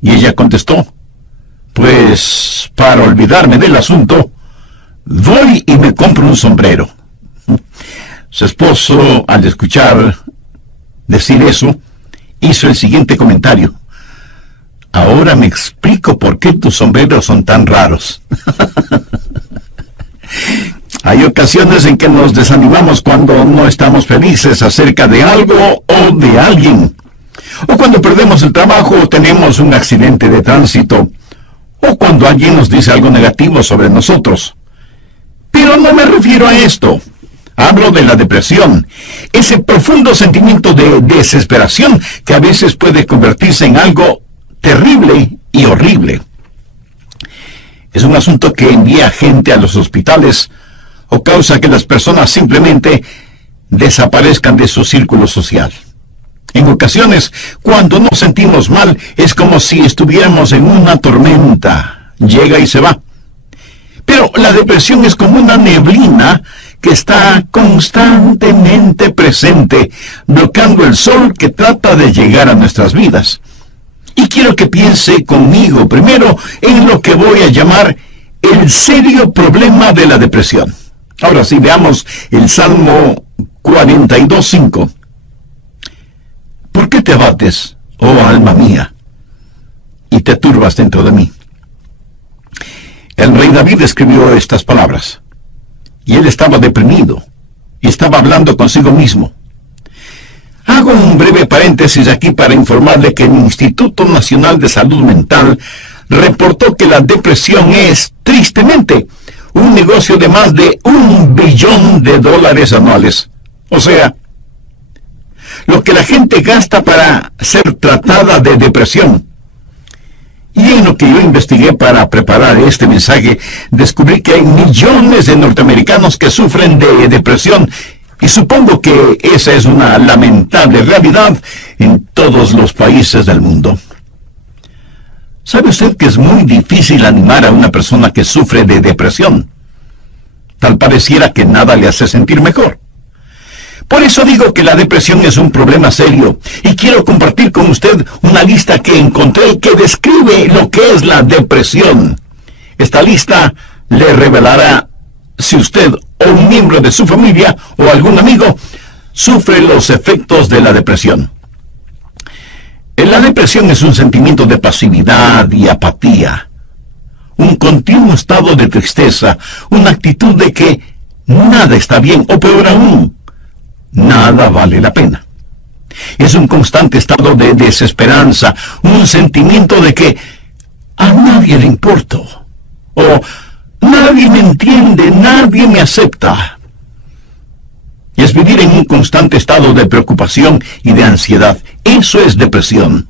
Y ella contestó: pues, para olvidarme del asunto, voy y me compro un sombrero. Su esposo, al escuchar decir eso, hizo el siguiente comentario: ahora me explico por qué tus sombreros son tan raros. Hay ocasiones en que nos desanimamos cuando no estamos felices acerca de algo o de alguien, o cuando perdemos el trabajo o tenemos un accidente de tránsito, o cuando alguien nos dice algo negativo sobre nosotros. Pero no me refiero a esto. Hablo de la depresión, ese profundo sentimiento de desesperación que a veces puede convertirse en algo terrible y horrible. Es un asunto que envía gente a los hospitales o causa que las personas simplemente desaparezcan de su círculo social. En ocasiones, cuando nos sentimos mal, es como si estuviéramos en una tormenta. Llega y se va. Pero la depresión es como una neblina que está constantemente presente, bloqueando el sol que trata de llegar a nuestras vidas. Y quiero que piense conmigo primero en lo que voy a llamar el serio problema de la depresión. Ahora sí, veamos el Salmo 42:5. ¿Por qué te abates, oh alma mía, y te turbas dentro de mí? El rey David escribió estas palabras, y él estaba deprimido, y estaba hablando consigo mismo. Hago un breve paréntesis aquí para informarle que el Instituto Nacional de Salud Mental reportó que la depresión es, tristemente, un negocio de más de $1 billón anuales. O sea, lo que la gente gasta para ser tratada de depresión. Y en lo que yo investigué para preparar este mensaje, descubrí que hay millones de norteamericanos que sufren de depresión, y supongo que esa es una lamentable realidad en todos los países del mundo. ¿Sabe usted que es muy difícil animar a una persona que sufre de depresión? Tal pareciera que nada le hace sentir mejor. Por eso digo que la depresión es un problema serio, y quiero compartir con usted una lista que encontré que describe lo que es la depresión. Esta lista le revelará si usted o un miembro de su familia o algún amigo sufre los efectos de la depresión. La depresión es un sentimiento de pasividad y apatía, un continuo estado de tristeza, una actitud de que nada está bien, o peor aún, nada vale la pena. Es un constante estado de desesperanza, un sentimiento de que a nadie le importo, o nadie me entiende, nadie me acepta. Y es vivir en un constante estado de preocupación y de ansiedad. Eso es depresión.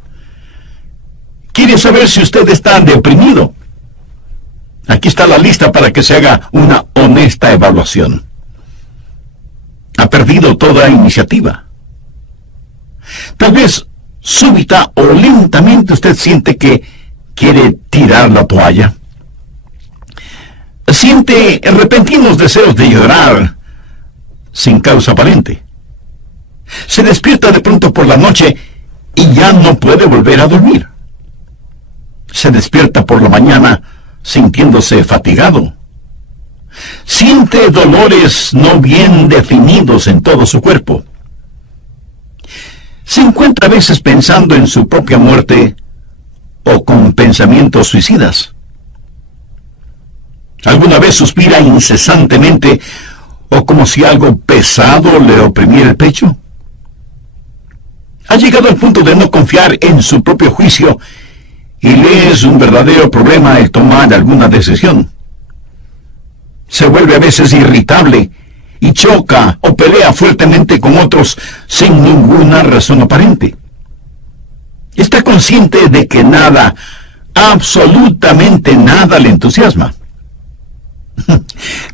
¿Quiere saber si usted está deprimido? Aquí está la lista para que se haga una honesta evaluación. Ha perdido toda iniciativa. Tal vez súbita o lentamente usted siente que quiere tirar la toalla. Siente repentinos deseos de llorar sin causa aparente. Se despierta de pronto por la noche y ya no puede volver a dormir. Se despierta por la mañana sintiéndose fatigado. Siente dolores no bien definidos en todo su cuerpo. Se encuentra a veces pensando en su propia muerte o con pensamientos suicidas. ¿Alguna vez suspira incesantemente o como si algo pesado le oprimiera el pecho? Ha llegado al punto de no confiar en su propio juicio y le es un verdadero problema el tomar alguna decisión. Se vuelve a veces irritable y choca o pelea fuertemente con otros sin ninguna razón aparente. Está consciente de que nada, absolutamente nada le entusiasma.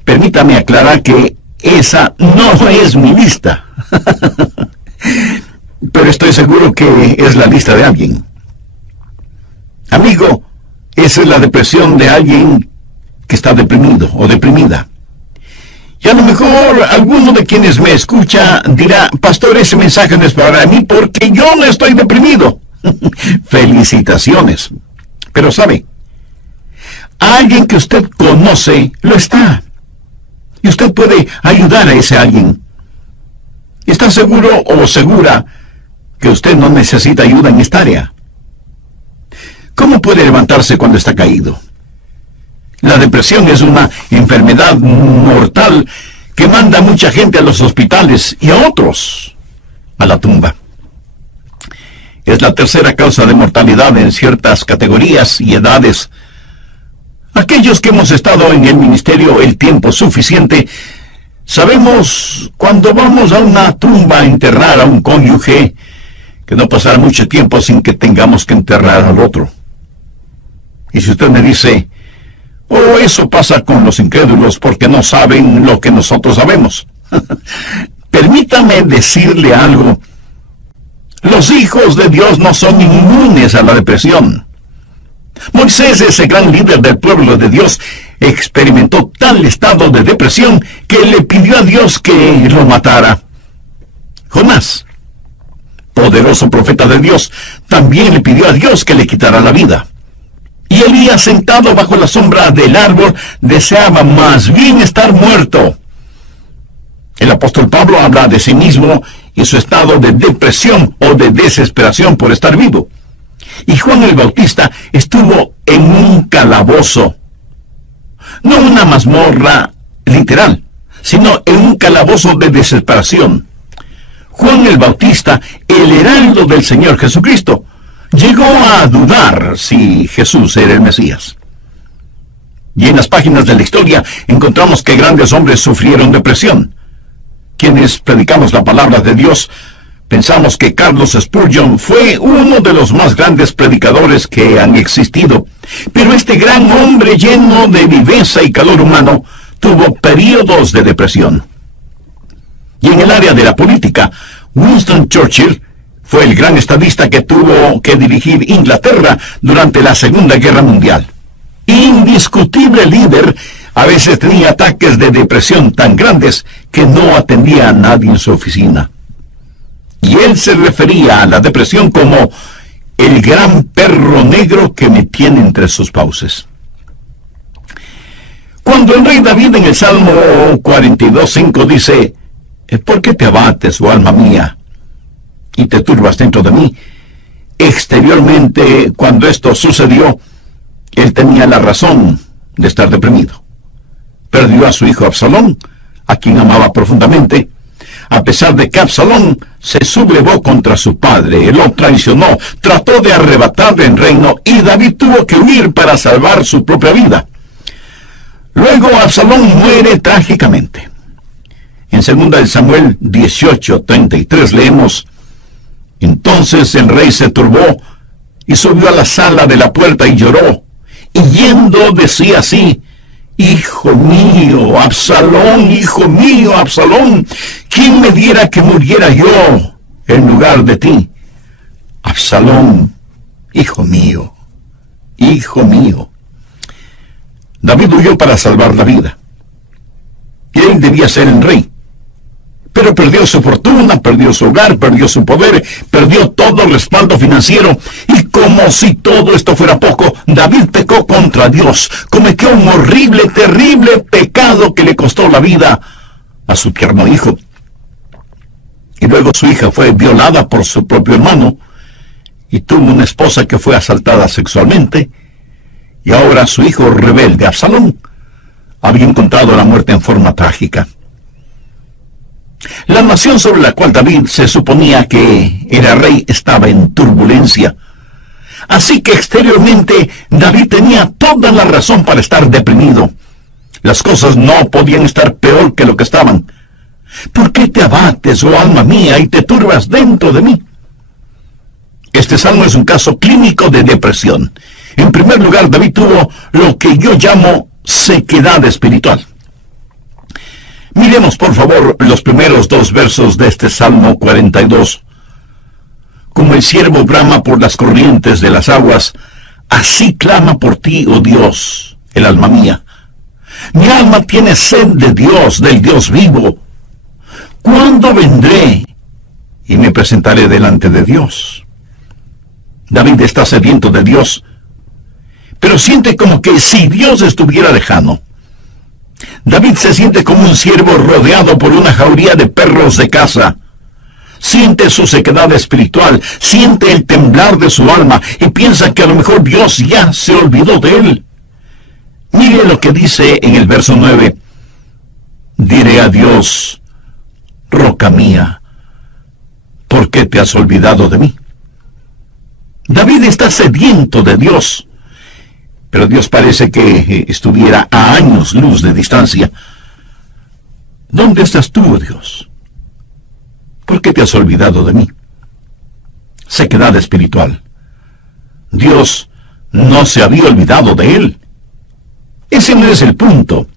Permítame aclarar que esa no es mi lista. Pero estoy seguro que es la lista de alguien. Amigo, esa es la depresión de alguien que está deprimido o deprimida. Y a lo mejor alguno de quienes me escucha dirá: pastor, ese mensaje no es para mí porque yo no estoy deprimido. Felicitaciones. Pero sabe, alguien que usted conoce lo está. Y usted puede ayudar a ese alguien. ¿Está seguro o segura que usted no necesita ayuda en esta área? ¿Cómo puede levantarse cuando está caído? La depresión es una enfermedad mortal que manda a mucha gente a los hospitales y a otros a la tumba. Es la tercera causa de mortalidad en ciertas categorías y edades. Aquellos que hemos estado en el ministerio el tiempo suficiente, sabemos cuando vamos a una tumba a enterrar a un cónyuge, que no pasará mucho tiempo sin que tengamos que enterrar al otro. Y si usted me dice, oh, eso pasa con los incrédulos porque no saben lo que nosotros sabemos. Permítame decirle algo. Los hijos de Dios no son inmunes a la depresión. Moisés, ese gran líder del pueblo de Dios, experimentó tal estado de depresión que le pidió a Dios que lo matara. Jonás, poderoso profeta de Dios, también le pidió a Dios que le quitara la vida. Y Elías, sentado bajo la sombra del árbol, deseaba más bien estar muerto. El apóstol Pablo habla de sí mismo y su estado de depresión o de desesperación por estar vivo. Y Juan el Bautista estuvo en un calabozo. No una mazmorra literal, sino en un calabozo de desesperación. Juan el Bautista, el heraldo del Señor Jesucristo, llegó a dudar si Jesús era el Mesías. Y en las páginas de la historia encontramos que grandes hombres sufrieron depresión. Quienes predicamos la palabra de Dios, pensamos que Carlos Spurgeon fue uno de los más grandes predicadores que han existido. Pero este gran hombre lleno de viveza y calor humano tuvo períodos de depresión. Y en el área de la política, Winston Churchill fue el gran estadista que tuvo que dirigir Inglaterra durante la Segunda Guerra Mundial. Indiscutible líder, a veces tenía ataques de depresión tan grandes que no atendía a nadie en su oficina. Y él se refería a la depresión como el gran perro negro que me tiene entre sus fauces. Cuando el rey David en el Salmo 42:5 dice, ¿por qué te abates, oh alma mía, y te turbas dentro de mí? Exteriormente, cuando esto sucedió, él tenía la razón de estar deprimido. Perdió a su hijo Absalón, a quien amaba profundamente, a pesar de que Absalón se sublevó contra su padre, lo traicionó, trató de arrebatarle el reino, y David tuvo que huir para salvar su propia vida. Luego Absalón muere trágicamente. En 2 Samuel 18:33 leemos, entonces el rey se turbó y subió a la sala de la puerta y lloró, y yendo decía así, hijo mío, Absalón, ¿quién me diera que muriera yo en lugar de ti? Absalón, hijo mío. David huyó para salvar la vida. Y él debía ser el rey. Pero perdió su fortuna, perdió su hogar, perdió su poder, perdió todo el respaldo financiero. Y como si todo esto fuera poco, David pecó contra Dios. Cometió un horrible, terrible pecado que le costó la vida a su tierno hijo. Y luego su hija fue violada por su propio hermano y tuvo una esposa que fue asaltada sexualmente. Y ahora su hijo rebelde, Absalón, había encontrado la muerte en forma trágica. La nación sobre la cual David se suponía que era rey estaba en turbulencia. Así que exteriormente David tenía toda la razón para estar deprimido. Las cosas no podían estar peor que lo que estaban. ¿Por qué te abates, oh alma mía, y te turbas dentro de mí? Este salmo es un caso clínico de depresión. En primer lugar, David tuvo lo que yo llamo sequedad espiritual. Miremos, por favor, los primeros 2 versos de este Salmo 42. Como el ciervo brama por las corrientes de las aguas, así clama por ti, oh Dios, el alma mía. Mi alma tiene sed de Dios, del Dios vivo. ¿Cuándo vendré y me presentaré delante de Dios? David está sediento de Dios. pero siente como que si Dios estuviera lejano. David se siente como un ciervo rodeado por una jauría de perros de caza. Siente su sequedad espiritual, siente el temblar de su alma y piensa que a lo mejor Dios ya se olvidó de él. Mire lo que dice en el verso 9. Diré a Dios, roca mía, ¿por qué te has olvidado de mí? David está sediento de Dios, pero Dios parece que estuviera a años luz de distancia. ¿Dónde estás tú, Dios? ¿Por qué te has olvidado de mí? Sequedad espiritual. Dios no se había olvidado de él. Ese no es el punto.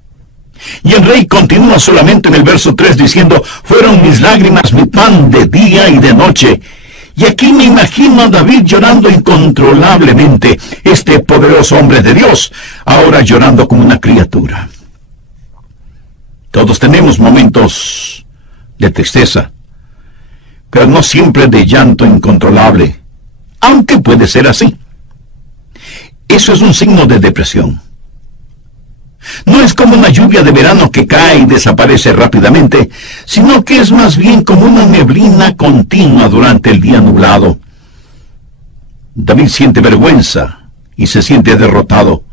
Y el rey continúa solamente en el verso 3 diciendo, fueron mis lágrimas mi pan de día y de noche. Y aquí me imagino a David llorando incontrolablemente, este poderoso hombre de Dios, ahora llorando como una criatura. Todos tenemos momentos de tristeza, pero no siempre de llanto incontrolable, aunque puede ser así. Eso es un signo de depresión. No es como una lluvia de verano que cae y desaparece rápidamente, sino que es más bien como una neblina continua durante el día nublado. David siente vergüenza y se siente derrotado.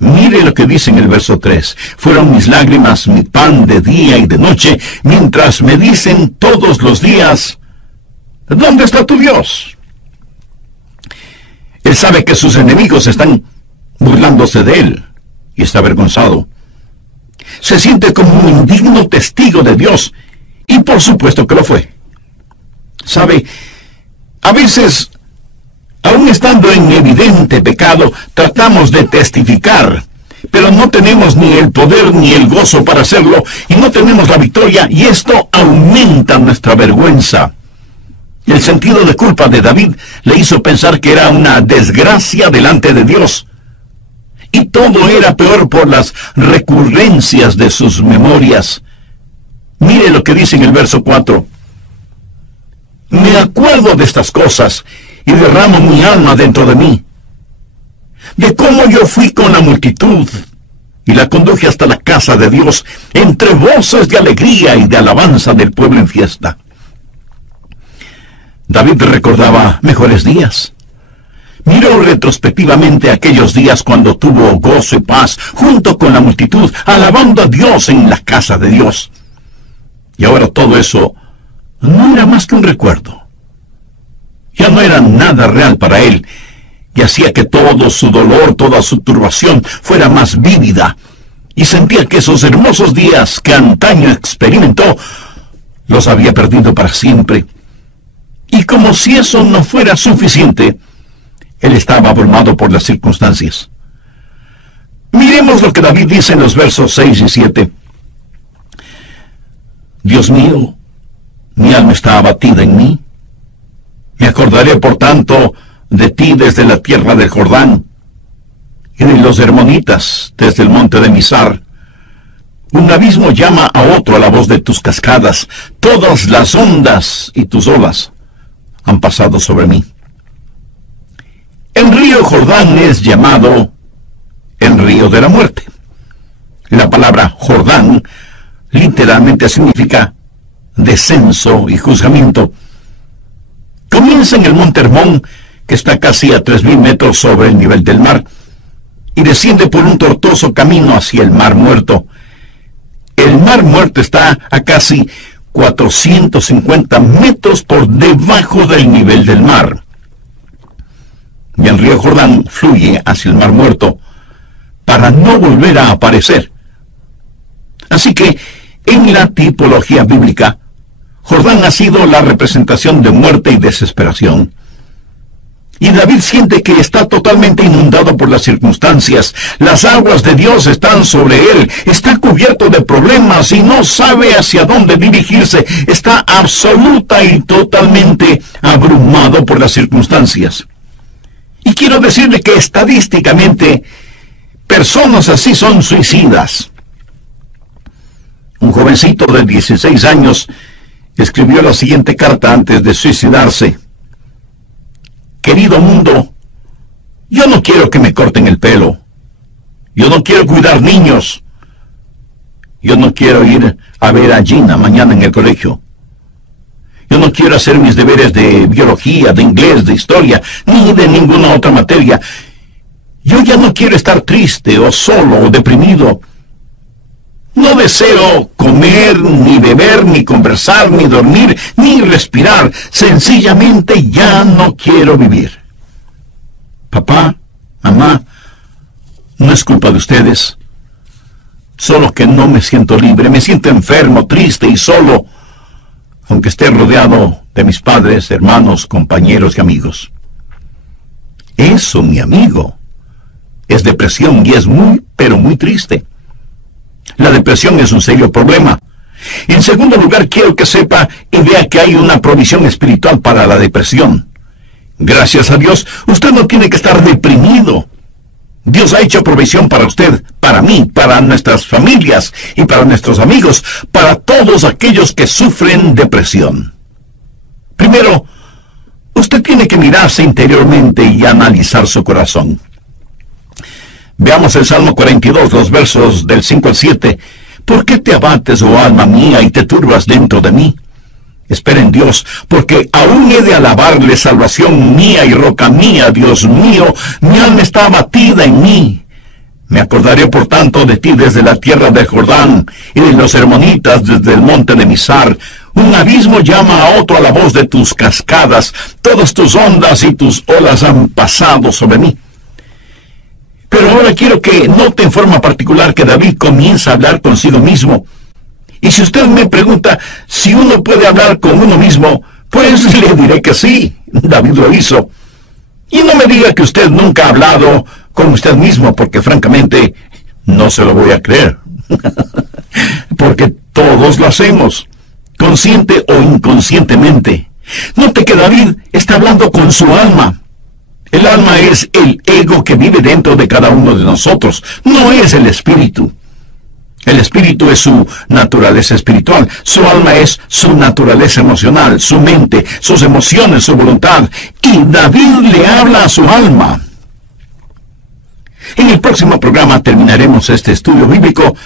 Mire lo que dice en el verso 3. Fueron mis lágrimas mi pan de día y de noche, mientras me dicen todos los días, ¿dónde está tu Dios? Él sabe que sus enemigos están burlándose de él y está avergonzado. Se siente como un indigno testigo de Dios, y por supuesto que lo fue. ¿Sabe? A veces, aun estando en evidente pecado, tratamos de testificar, pero no tenemos ni el poder ni el gozo para hacerlo, y no tenemos la victoria, y esto aumenta nuestra vergüenza. El sentido de culpa de David le hizo pensar que era una desgracia delante de Dios. Y todo era peor por las recurrencias de sus memorias. Mire lo que dice en el verso 4. Me acuerdo de estas cosas y derramo mi alma dentro de mí, de cómo yo fui con la multitud y la conduje hasta la casa de Dios, entre voces de alegría y de alabanza del pueblo en fiesta. David recordaba mejores días. Miró retrospectivamente aquellos días cuando tuvo gozo y paz junto con la multitud, alabando a Dios en la casa de Dios. Y ahora todo eso no era más que un recuerdo. Ya no era nada real para él, y hacía que todo su dolor, toda su turbación fuera más vívida, y sentía que esos hermosos días que antaño experimentó, los había perdido para siempre. Y como si eso no fuera suficiente, él estaba abrumado por las circunstancias. Miremos lo que David dice en los versos 6 y 7. Dios mío, mi alma está abatida en mí. Me acordaré, por tanto, de ti desde la tierra del Jordán, y de los hermonitas desde el monte de Mizar. Un abismo llama a otro a la voz de tus cascadas. Todas las ondas y tus olas han pasado sobre mí. El río Jordán es llamado el río de la muerte. La palabra Jordán literalmente significa descenso y juzgamiento. Comienza en el monte Hermón, que está casi a 3.000 metros sobre el nivel del mar, y desciende por un tortuoso camino hacia el Mar Muerto. El Mar Muerto está a casi 450 metros por debajo del nivel del mar. Y el río Jordán fluye hacia el Mar Muerto para no volver a aparecer. Así que, en la tipología bíblica, Jordán ha sido la representación de muerte y desesperación. Y David siente que está totalmente inundado por las circunstancias. Las aguas de Dios están sobre él. Está cubierto de problemas y no sabe hacia dónde dirigirse. Está absoluta y totalmente abrumado por las circunstancias. Y quiero decirle que estadísticamente, personas así son suicidas. Un jovencito de 16 años escribió la siguiente carta antes de suicidarse. Querido mundo, yo no quiero quiero que me corten el pelo. Yo no quiero cuidar niños. Yo no quiero ir a ver a Gina mañana en el colegio. Yo no quiero hacer mis deberes de biología, de inglés, de historia, ni de ninguna otra materia. Yo ya no quiero estar triste o solo o deprimido. No deseo comer, ni beber, ni conversar, ni dormir, ni respirar. Sencillamente ya no quiero vivir. Papá, mamá, no es culpa de ustedes. Solo que no me siento libre, me siento enfermo, triste y solo, aunque esté rodeado de mis padres, hermanos, compañeros y amigos. Eso, mi amigo, es depresión y es muy, pero muy triste. La depresión es un serio problema. En segundo lugar, quiero que sepa y vea que hay una provisión espiritual para la depresión. Gracias a Dios, usted no tiene que estar deprimido. Dios ha hecho provisión para usted, para mí, para nuestras familias y para nuestros amigos, para todos aquellos que sufren depresión. Primero, usted tiene que mirarse interiormente y analizar su corazón. Veamos el Salmo 42, los versos del 5 al 7. ¿Por qué te abates, oh alma mía, y te turbas dentro de mí? Espera en Dios, porque aún he de alabarle, salvación mía y roca mía, Dios mío, mi alma está abatida en mí. Me acordaré por tanto de ti desde la tierra del Jordán, y de los hermonitas desde el monte de Mizar. Un abismo llama a otro a la voz de tus cascadas, todas tus ondas y tus olas han pasado sobre mí. Pero ahora quiero que note en forma particular que David comienza a hablar consigo mismo. Y si usted me pregunta si uno puede hablar con uno mismo, pues le diré que sí, David lo hizo. Y no me diga que usted nunca ha hablado con usted mismo, porque francamente no se lo voy a creer. Porque todos lo hacemos, consciente o inconscientemente. Note que David está hablando con su alma. El alma es el ego que vive dentro de cada uno de nosotros, no es el espíritu. El espíritu es su naturaleza espiritual, su alma es su naturaleza emocional, su mente, sus emociones, su voluntad. Y David le habla a su alma. En el próximo programa terminaremos este estudio bíblico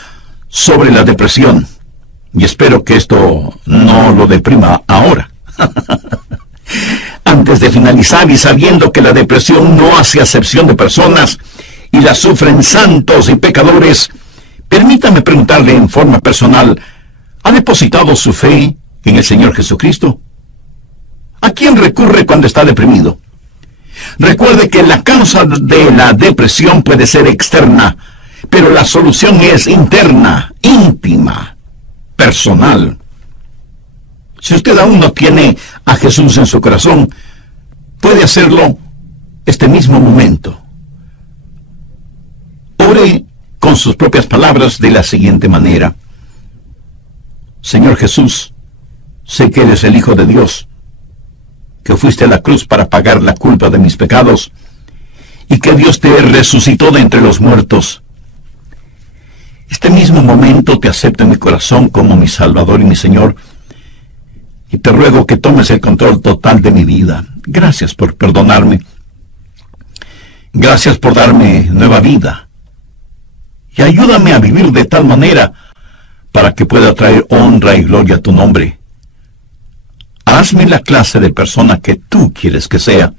sobre la depresión. Y espero que esto no lo deprima ahora. Antes de finalizar y sabiendo que la depresión no hace acepción de personas y la sufren santos y pecadores, permítame preguntarle en forma personal, ¿ha depositado su fe en el Señor Jesucristo? ¿A quién recurre cuando está deprimido? Recuerde que la causa de la depresión puede ser externa, pero la solución es interna, íntima, personal. Si usted aún no tiene a Jesús en su corazón, puede hacerlo este mismo momento. Ore con sus propias palabras de la siguiente manera. Señor Jesús, sé que eres el Hijo de Dios, que fuiste a la cruz para pagar la culpa de mis pecados, y que Dios te resucitó de entre los muertos. Este mismo momento te acepto en mi corazón como mi Salvador y mi Señor, y te ruego que tomes el control total de mi vida. Gracias por perdonarme. Gracias por darme nueva vida. Y ayúdame a vivir de tal manera para que pueda traer honra y gloria a tu nombre. Hazme la clase de persona que tú quieres que sea.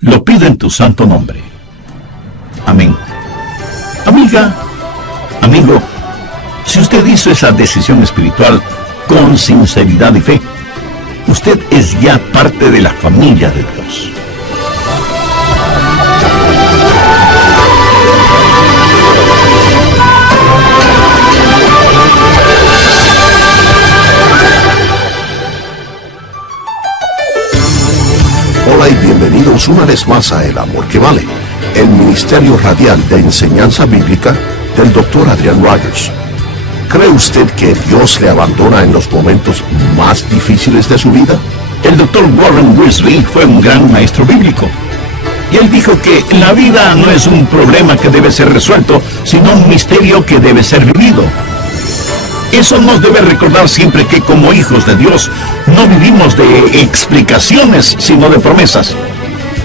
Lo pido en tu santo nombre. Amén. Amiga, amigo, si usted hizo esa decisión espiritual con sinceridad y fe, usted es ya parte de la familia de Dios. Hola y bienvenidos una vez más a El Amor que Vale, el ministerio radial de enseñanza bíblica del Dr. Adrian Rogers. ¿Cree usted que Dios le abandona en los momentos más difíciles de su vida? El Dr. Warren Wiersbe fue un gran maestro bíblico. Y él dijo que la vida no es un problema que debe ser resuelto, sino un misterio que debe ser vivido. Eso nos debe recordar siempre que como hijos de Dios no vivimos de explicaciones, sino de promesas.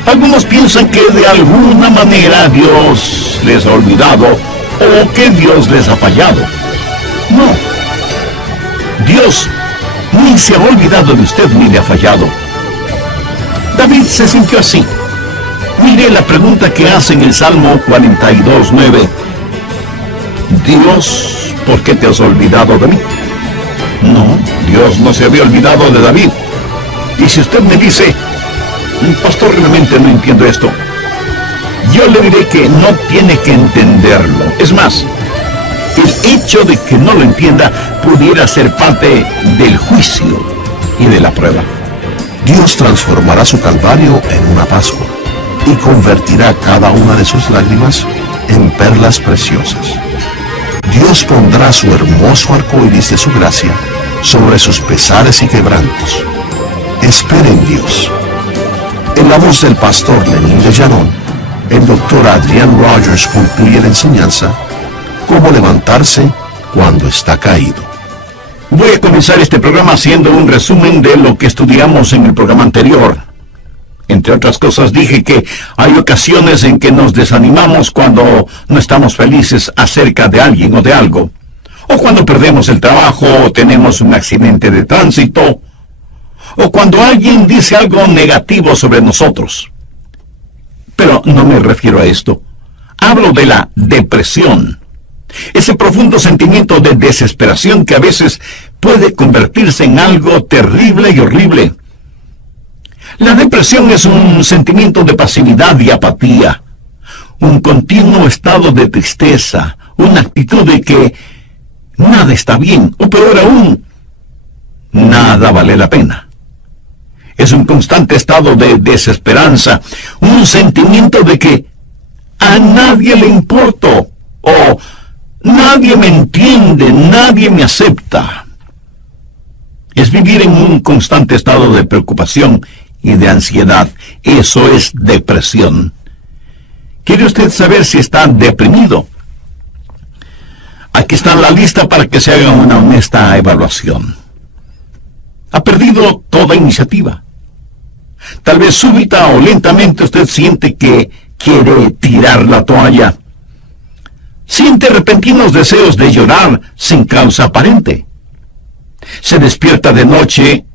Algunos piensan que de alguna manera Dios les ha olvidado o que Dios les ha fallado. No. Dios ni se ha olvidado de usted ni le ha fallado. David se sintió así. Mire la pregunta que hace en el Salmo 42:9. Dios, ¿por qué te has olvidado de mí? No, Dios no se había olvidado de David. Y si usted me dice, pastor, realmente no entiendo esto, yo le diré que no tiene que entenderlo. Es más, el hecho de que no lo entienda pudiera ser parte del juicio y de la prueba. Dios transformará su calvario en una Pascua y convertirá cada una de sus lágrimas en perlas preciosas. Dios pondrá su hermoso arco iris de su gracia sobre sus pesares y quebrantos. Espere en Dios. En la voz del pastor Lenín de Llanón, el doctor Adrian Rogers concluye la enseñanza: cómo levantarse cuando está caído. Voy a comenzar este programa haciendo un resumen de lo que estudiamos en el programa anterior. Entre otras cosas, dije que hay ocasiones en que nos desanimamos cuando no estamos felices acerca de alguien o de algo, o cuando perdemos el trabajo o tenemos un accidente de tránsito, o cuando alguien dice algo negativo sobre nosotros. Pero no me refiero a esto. Hablo de la depresión. Ese profundo sentimiento de desesperación que a veces puede convertirse en algo terrible y horrible. La depresión es un sentimiento de pasividad y apatía, un continuo estado de tristeza, una actitud de que nada está bien, o peor aún, nada vale la pena. Es un constante estado de desesperanza, un sentimiento de que a nadie le importo, o nadie me entiende, nadie me acepta. Es vivir en un constante estado de preocupación y de ansiedad. Eso es depresión. ¿Quiere usted saber si está deprimido? Aquí está la lista para que se haga una honesta evaluación. Ha perdido toda iniciativa. Tal vez súbita o lentamente usted siente que quiere tirar la toalla. Siente repentinos deseos de llorar sin causa aparente. Se despierta de noche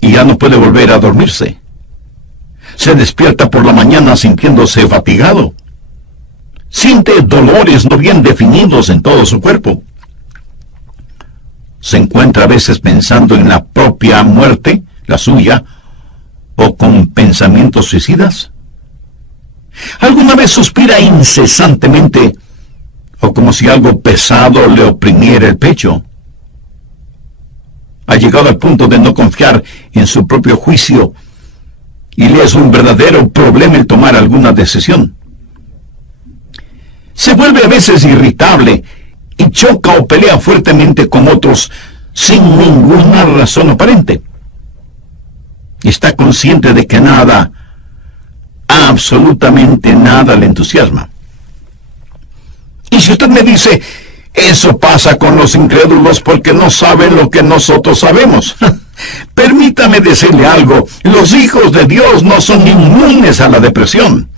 y ya no puede volver a dormirse. Se despierta por la mañana sintiéndose fatigado. Siente dolores no bien definidos en todo su cuerpo. Se encuentra a veces pensando en la propia muerte, la suya, o con pensamientos suicidas. ¿Alguna vez suspira incesantemente o como si algo pesado le oprimiera el pecho? Ha llegado al punto de no confiar en su propio juicio y le es un verdadero problema el tomar alguna decisión. Se vuelve a veces irritable y choca o pelea fuertemente con otros sin ninguna razón aparente. Está consciente de que nada, absolutamente nada le entusiasma. Y si usted me dice, eso pasa con los incrédulos porque no saben lo que nosotros sabemos, permítame decirle algo: los hijos de Dios no son inmunes a la depresión.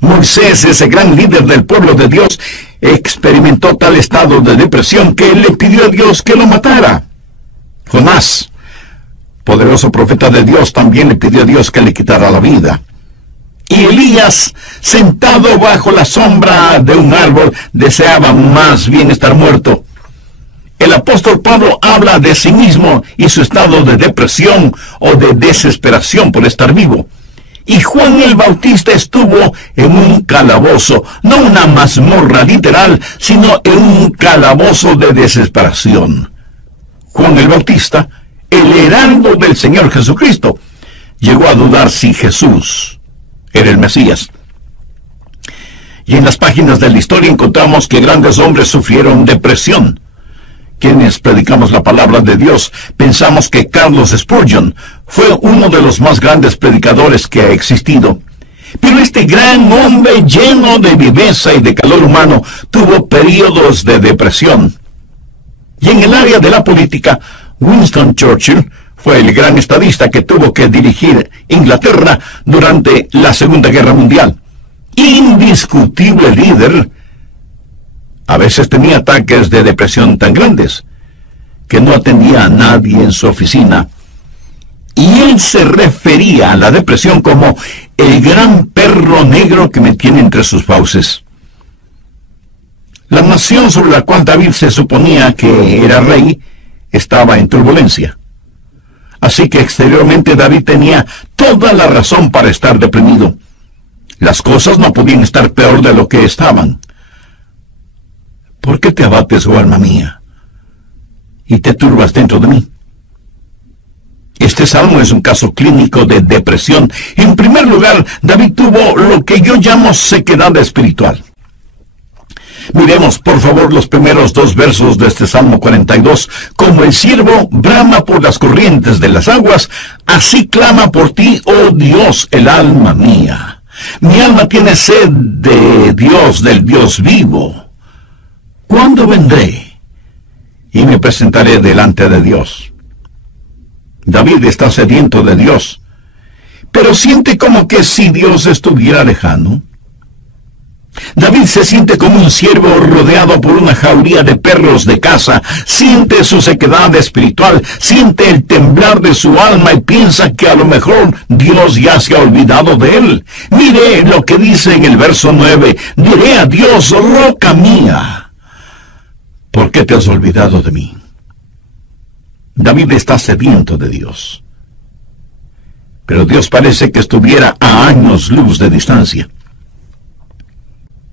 Moisés, ese gran líder del pueblo de Dios, experimentó tal estado de depresión que él le pidió a Dios que lo matara. Jonás, poderoso profeta de Dios, también le pidió a Dios que le quitara la vida. Y Elías, sentado bajo la sombra de un árbol, deseaba más bien estar muerto. El apóstol Pablo habla de sí mismo y su estado de depresión o de desesperación por estar vivo. Y Juan el Bautista estuvo en un calabozo, no una mazmorra literal, sino en un calabozo de desesperación. Juan el Bautista, el heraldo del Señor Jesucristo, llegó a dudar si Jesús era el Mesías. Y en las páginas de la historia encontramos que grandes hombres sufrieron depresión. Quienes predicamos la palabra de Dios pensamos que Carlos Spurgeon fue uno de los más grandes predicadores que ha existido. Pero este gran hombre lleno de viveza y de calor humano tuvo periodos de depresión. Y en el área de la política, Winston Churchill Fue el gran estadista que tuvo que dirigir Inglaterra durante la Segunda Guerra Mundial. Indiscutible líder. A veces tenía ataques de depresión tan grandes que no atendía a nadie en su oficina. Y él se refería a la depresión como el gran perro negro que me tiene entre sus fauces. La nación sobre la cual David se suponía que era rey estaba en turbulencia. Así que exteriormente David tenía toda la razón para estar deprimido. Las cosas no podían estar peor de lo que estaban. ¿Por qué te abates, oh alma mía, y te turbas dentro de mí? Este salmo es un caso clínico de depresión. En primer lugar, David tuvo lo que yo llamo sequedad espiritual. Miremos, por favor, los primeros 2 versos de este Salmo 42. Como el ciervo brama por las corrientes de las aguas, así clama por ti, oh Dios, el alma mía. Mi alma tiene sed de Dios, del Dios vivo. ¿Cuándo vendré y me presentaré delante de Dios? David está sediento de Dios, pero siente como que si Dios estuviera lejano. David se siente como un ciervo rodeado por una jauría de perros de caza. Siente su sequedad espiritual, siente el temblar de su alma y piensa que a lo mejor Dios ya se ha olvidado de él. Mire lo que dice en el verso 9. Diré a Dios, roca mía, ¿por qué te has olvidado de mí? David está sediento de Dios, pero Dios parece que estuviera a años luz de distancia.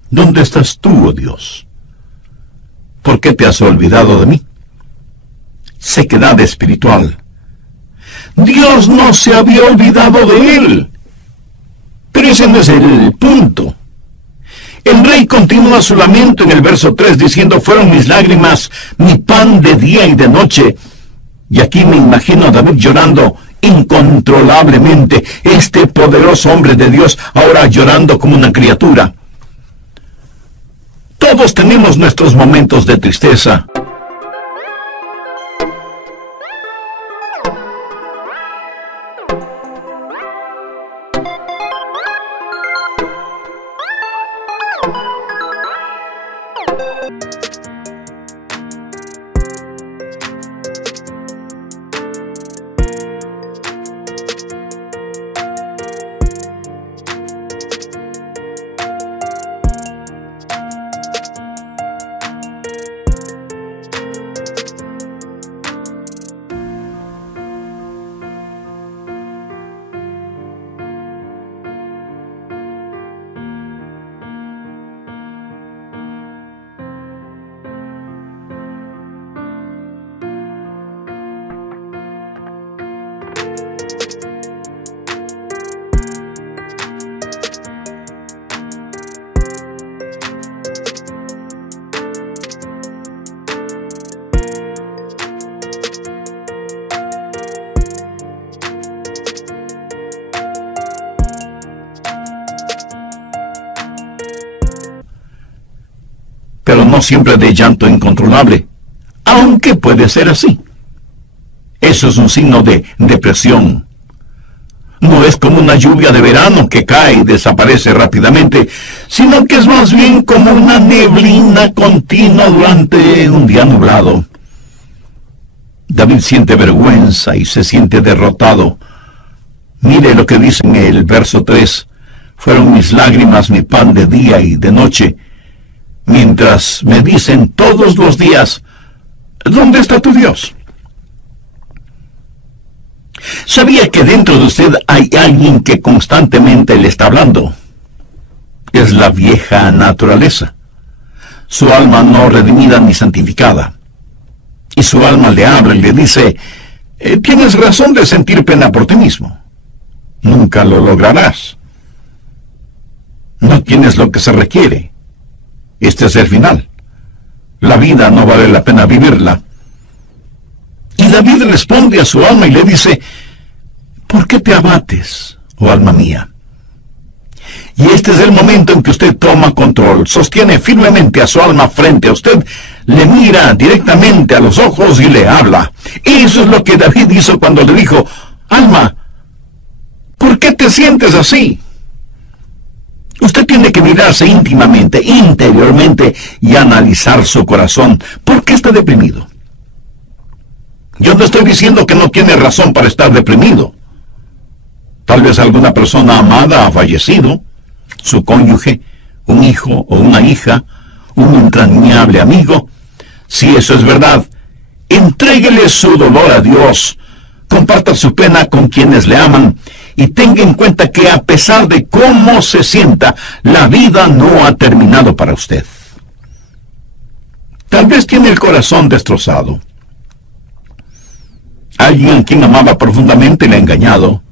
¿Dónde estás tú, oh Dios? ¿Por qué te has olvidado de mí? Sequedad espiritual. Dios no se había olvidado de él. Pero ese no es el punto. El rey continúa su lamento en el verso 3 diciendo, fueron mis lágrimas mi pan de día y de noche. Y aquí me imagino a David llorando incontrolablemente. Este poderoso hombre de Dios ahora llorando como una criatura. Todos tenemos nuestros momentos de tristeza. Pero no siempre de llanto incontrolable, aunque puede ser así. Eso es un signo de depresión. No es como una lluvia de verano que cae y desaparece rápidamente, sino que es más bien como una neblina continua durante un día nublado. David siente vergüenza y se siente derrotado. Mire lo que dice en el verso 3. Fueron mis lágrimas mi pan de día y de noche, mientras me dicen todos los días, ¿dónde está tu Dios? ¿Sabía que dentro de usted hay alguien que constantemente le está hablando? Es la vieja naturaleza, su alma no redimida ni santificada. Y su alma le habla y le dice, tienes razón de sentir pena por ti mismo. Nunca lo lograrás. No tienes lo que se requiere. Este es el final. La vida no vale la pena vivirla. Y David responde a su alma y le dice, ¿por qué te abates, oh alma mía? Y este es el momento en que usted toma control, sostiene firmemente a su alma frente a usted, le mira directamente a los ojos y le habla. Eso es lo que David hizo cuando le dijo: alma, ¿por qué te sientes así? Usted tiene que mirarse íntimamente, interiormente, y analizar su corazón. ¿Por qué está deprimido? Yo no estoy diciendo que no tiene razón para estar deprimido. Tal vez alguna persona amada ha fallecido, su cónyuge, un hijo o una hija, un entrañable amigo. Si eso es verdad, entréguele su dolor a Dios, comparta su pena con quienes le aman, y tenga en cuenta que a pesar de cómo se sienta, la vida no ha terminado para usted. Tal vez tiene el corazón destrozado. Alguien a quien amaba profundamente le ha engañado.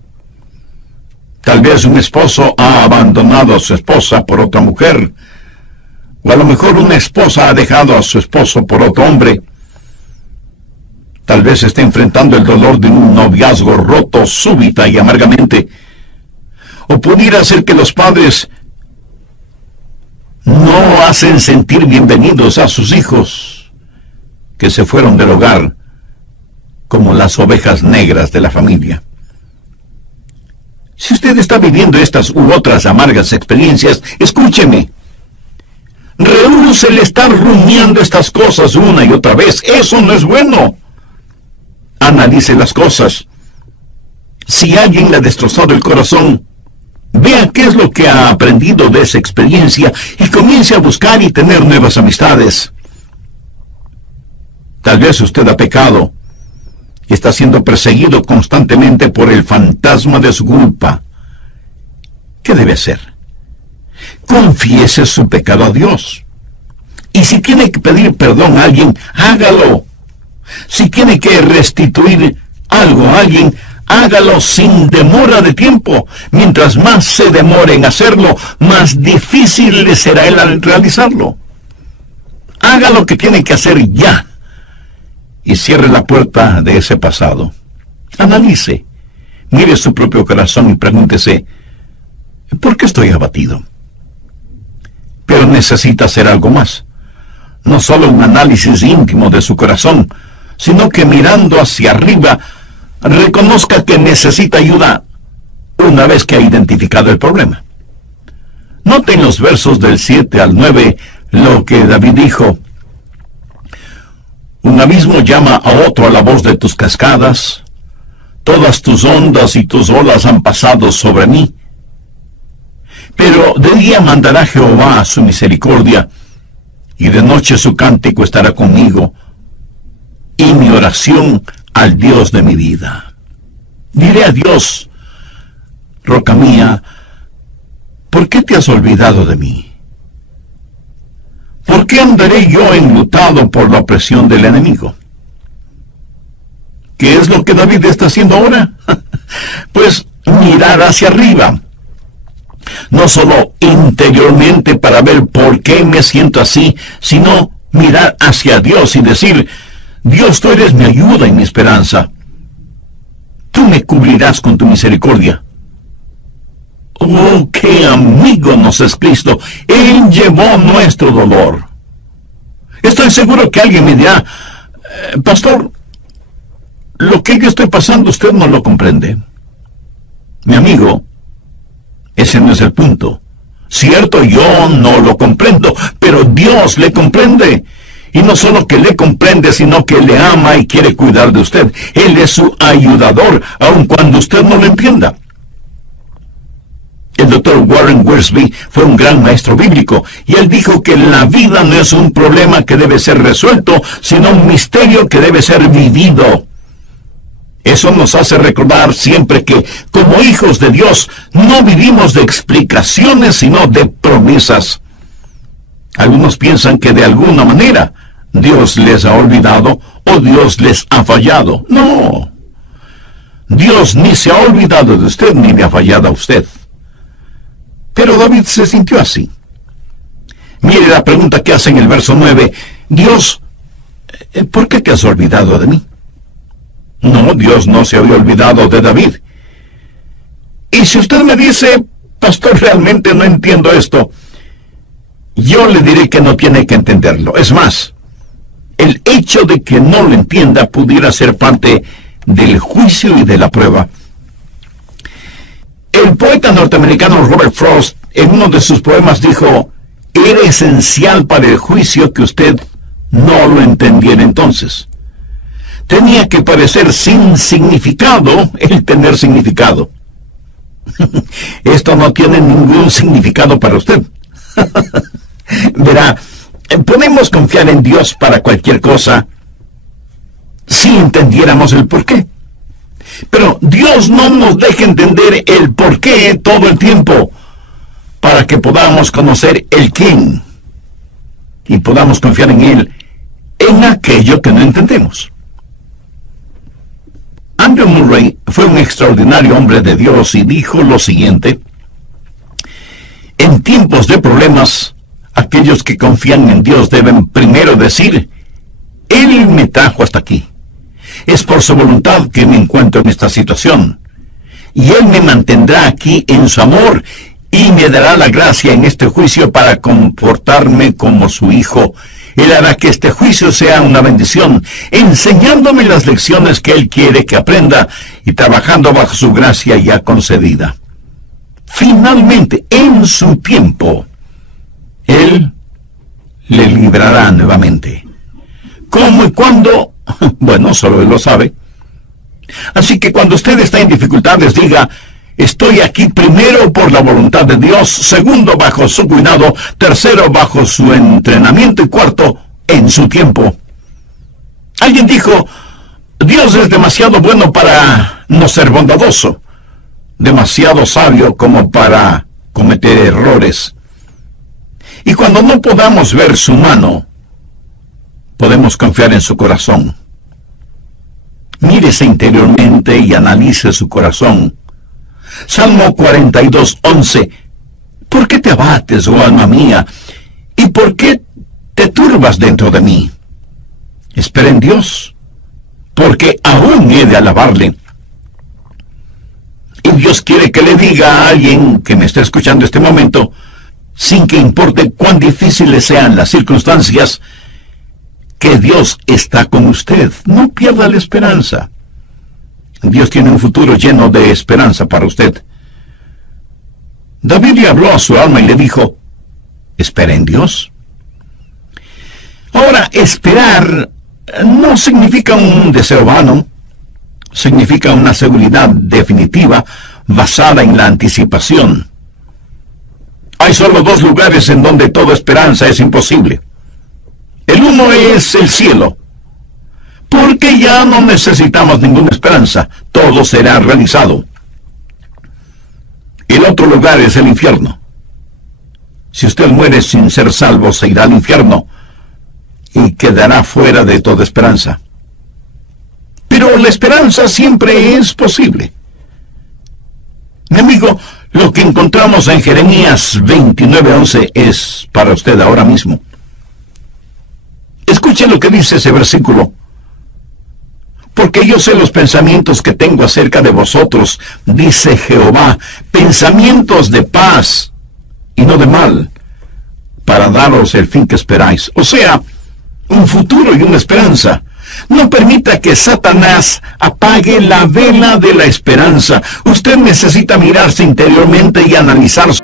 Tal vez un esposo ha abandonado a su esposa por otra mujer, o a lo mejor una esposa ha dejado a su esposo por otro hombre. Tal vez esté enfrentando el dolor de un noviazgo roto súbita y amargamente. O pudiera ser que los padres no hacen sentir bienvenidos a sus hijos, que se fueron del hogar como las ovejas negras de la familia. Si usted está viviendo estas u otras amargas experiencias, escúcheme. Rehúse el estar rumiando estas cosas una y otra vez. Eso no es bueno. Analice las cosas. Si alguien le ha destrozado el corazón, vea qué es lo que ha aprendido de esa experiencia y comience a buscar y tener nuevas amistades. Tal vez usted ha pecado y está siendo perseguido constantemente por el fantasma de su culpa. ¿Qué debe hacer? Confiese su pecado a Dios. Y si tiene que pedir perdón a alguien, hágalo. Si tiene que restituir algo a alguien, hágalo sin demora de tiempo. Mientras más se demore en hacerlo, más difícil le será el realizarlo. Haga lo que tiene que hacer ya. Y cierre la puerta de ese pasado. Analice, mire su propio corazón y pregúntese: ¿por qué estoy abatido? Pero necesita hacer algo más. No solo un análisis íntimo de su corazón, sino que mirando hacia arriba, reconozca que necesita ayuda una vez que ha identificado el problema. Noten los versos del 7 al 9 lo que David dijo: un abismo llama a otro a la voz de tus cascadas, todas tus ondas y tus olas han pasado sobre mí. Pero de día mandará Jehová su misericordia, y de noche su cántico estará conmigo, y mi oración al Dios de mi vida. Diré a Dios: roca mía, ¿por qué te has olvidado de mí? ¿Por qué andaré yo enlutado por la opresión del enemigo? ¿Qué es lo que David está haciendo ahora? Pues mirar hacia arriba. No solo interiormente para ver por qué me siento así, sino mirar hacia Dios y decir: Dios, tú eres mi ayuda y mi esperanza. Tú me cubrirás con tu misericordia. Oh, qué amigo nos es Cristo. Él llevó nuestro dolor. Estoy seguro que alguien me dirá: pastor, lo que yo estoy pasando usted no lo comprende. Mi amigo, ese no es el punto. Cierto, yo no lo comprendo, pero Dios le comprende. Y no solo que le comprende, sino que le ama y quiere cuidar de usted. Él es su ayudador, aun cuando usted no lo entienda. El doctor Warren Wiersbe fue un gran maestro bíblico, y él dijo que la vida no es un problema que debe ser resuelto, sino un misterio que debe ser vivido. Eso nos hace recordar siempre que, como hijos de Dios, no vivimos de explicaciones, sino de promesas. Algunos piensan que de alguna manera Dios les ha olvidado o Dios les ha fallado. No. Dios ni se ha olvidado de usted ni le ha fallado a usted. Pero David se sintió así. Mire la pregunta que hace en el verso 9. Dios, ¿por qué te has olvidado de mí? No, Dios no se había olvidado de David. Y si usted me dice: pastor, realmente no entiendo esto, yo le diré que no tiene que entenderlo. Es más, el hecho de que no lo entienda pudiera ser parte del juicio y de la prueba. El poeta norteamericano Robert Frost, en uno de sus poemas, dijo: era esencial para el juicio que usted no lo entendiera entonces. Tenía que parecer sin significado el tener significado. Esto no tiene ningún significado para usted. Verá, podemos confiar en Dios para cualquier cosa si entendiéramos el porqué. Pero Dios no nos deja entender el porqué todo el tiempo para que podamos conocer el quién y podamos confiar en Él en aquello que no entendemos. Andrew Murray fue un extraordinario hombre de Dios y dijo lo siguiente: en tiempos de problemas, aquellos que confían en Dios deben primero decir: Él me trajo hasta aquí. Es por su voluntad que me encuentro en esta situación. Y Él me mantendrá aquí en su amor y me dará la gracia en este juicio para comportarme como su hijo. Él hará que este juicio sea una bendición, enseñándome las lecciones que Él quiere que aprenda y trabajando bajo su gracia ya concedida. Finalmente, en su tiempo, Él le librará nuevamente. ¿Cómo y cuándo? Bueno, solo Él lo sabe. Así que cuando usted está en dificultades, diga: estoy aquí primero por la voluntad de Dios, segundo bajo su cuidado, tercero bajo su entrenamiento y cuarto en su tiempo. Alguien dijo: Dios es demasiado bueno para no ser bondadoso, demasiado sabio como para cometer errores. Y cuando no podamos ver su mano, podemos confiar en su corazón. Mírese interiormente y analice su corazón. Salmo 42:11. ¿Por qué te abates, oh alma mía? ¿Y por qué te turbas dentro de mí? Espera en Dios, porque aún he de alabarle. Y Dios quiere que le diga a alguien que me esté escuchando este momento, sin que importe cuán difíciles sean las circunstancias, que Dios está con usted. No pierda la esperanza. Dios tiene un futuro lleno de esperanza para usted. David le habló a su alma y le dijo: espera en Dios. Ahora, esperar no significa un deseo vano, significa una seguridad definitiva basada en la anticipación. Hay solo dos lugares en donde toda esperanza es imposible. El uno es el cielo, porque ya no necesitamos ninguna esperanza, todo será realizado. El otro lugar es el infierno. Si usted muere sin ser salvo, se irá al infierno y quedará fuera de toda esperanza. Pero la esperanza siempre es posible. Mi amigo, lo que encontramos en Jeremías 29:11 es para usted ahora mismo. Escuche lo que dice ese versículo. Porque yo sé los pensamientos que tengo acerca de vosotros, dice Jehová, pensamientos de paz y no de mal, para daros el fin que esperáis. O sea, un futuro y una esperanza. No permita que Satanás apague la vela de la esperanza. Usted necesita mirarse interiormente y analizar su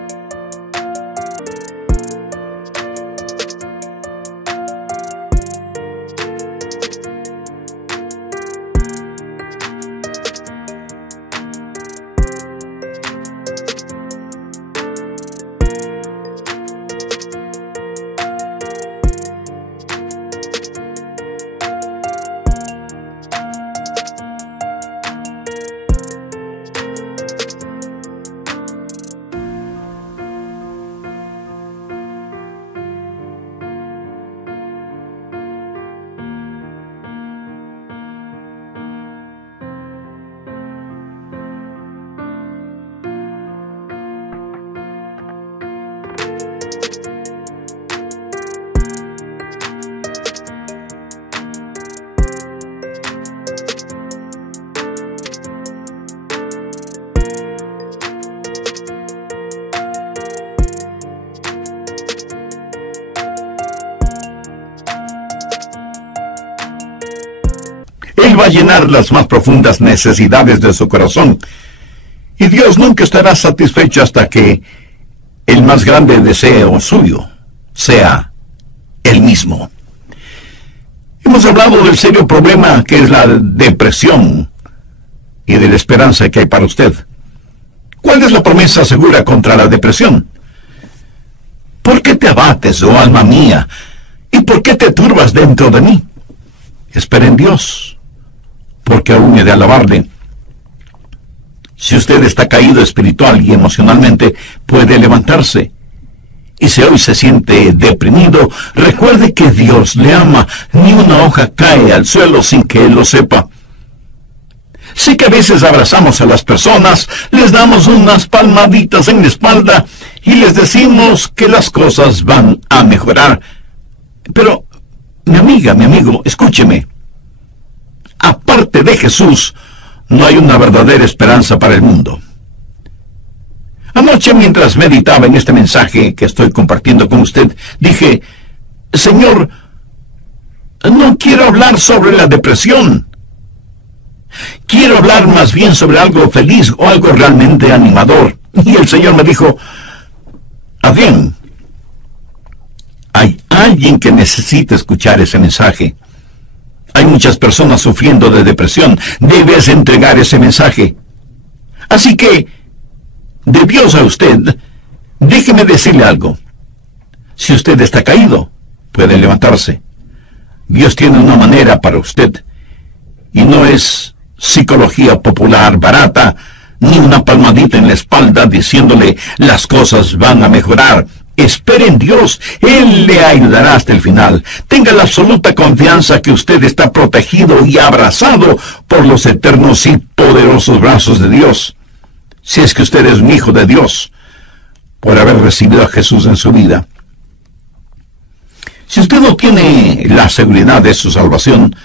llenar las más profundas necesidades de su corazón. Y Dios nunca estará satisfecho hasta que el más grande deseo suyo sea Él mismo. Hemos hablado del serio problema que es la depresión y de la esperanza que hay para usted. ¿Cuál es la promesa segura contra la depresión? ¿Por qué te abates, oh alma mía? ¿Y por qué te turbas dentro de mí? Espera en Dios, porque aún he de alabarle. Si usted está caído espiritual y emocionalmente, puede levantarse. Y si hoy se siente deprimido, recuerde que Dios le ama. Ni una hoja cae al suelo sin que Él lo sepa. Sé que a veces abrazamos a las personas, les damos unas palmaditas en la espalda y les decimos que las cosas van a mejorar. Pero, mi amiga, mi amigo, escúcheme. Aparte de Jesús, no hay una verdadera esperanza para el mundo. Anoche, mientras meditaba en este mensaje que estoy compartiendo con usted, dije, Señor, no quiero hablar sobre la depresión. Quiero hablar más bien sobre algo feliz o algo realmente animador. Y el Señor me dijo, Adrián, hay alguien que necesita escuchar ese mensaje. Hay muchas personas sufriendo de depresión. Debes entregar ese mensaje. Así que, de Dios a usted, déjeme decirle algo. Si usted está caído, puede levantarse. Dios tiene una manera para usted. Y no es psicología popular barata, ni una palmadita en la espalda diciéndole las cosas van a mejorar. Espere en Dios, Él le ayudará hasta el final. Tenga la absoluta confianza que usted está protegido y abrazado por los eternos y poderosos brazos de Dios. Si es que usted es un hijo de Dios, por haber recibido a Jesús en su vida. Si usted no tiene la seguridad de su salvación,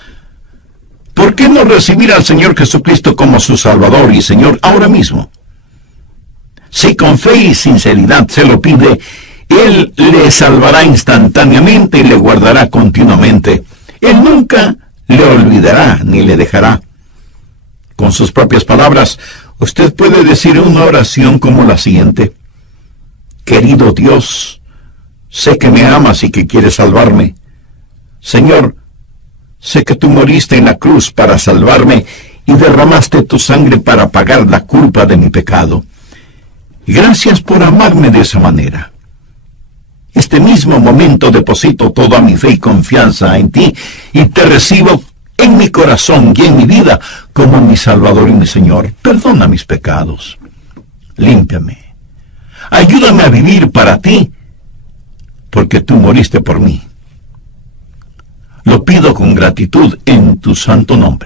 ¿por qué no recibir al Señor Jesucristo como su Salvador y Señor ahora mismo? Si con fe y sinceridad se lo pide, Él le salvará instantáneamente y le guardará continuamente. Él nunca le olvidará ni le dejará. Con sus propias palabras, usted puede decir una oración como la siguiente. Querido Dios, sé que me amas y que quieres salvarme. Señor, sé que tú moriste en la cruz para salvarme y derramaste tu sangre para pagar la culpa de mi pecado. Gracias por amarme de esa manera. Este mismo momento deposito toda mi fe y confianza en ti y te recibo en mi corazón y en mi vida como mi Salvador y mi Señor. Perdona mis pecados. Límpiame. Ayúdame a vivir para ti, porque tú moriste por mí. Lo pido con gratitud en tu santo nombre.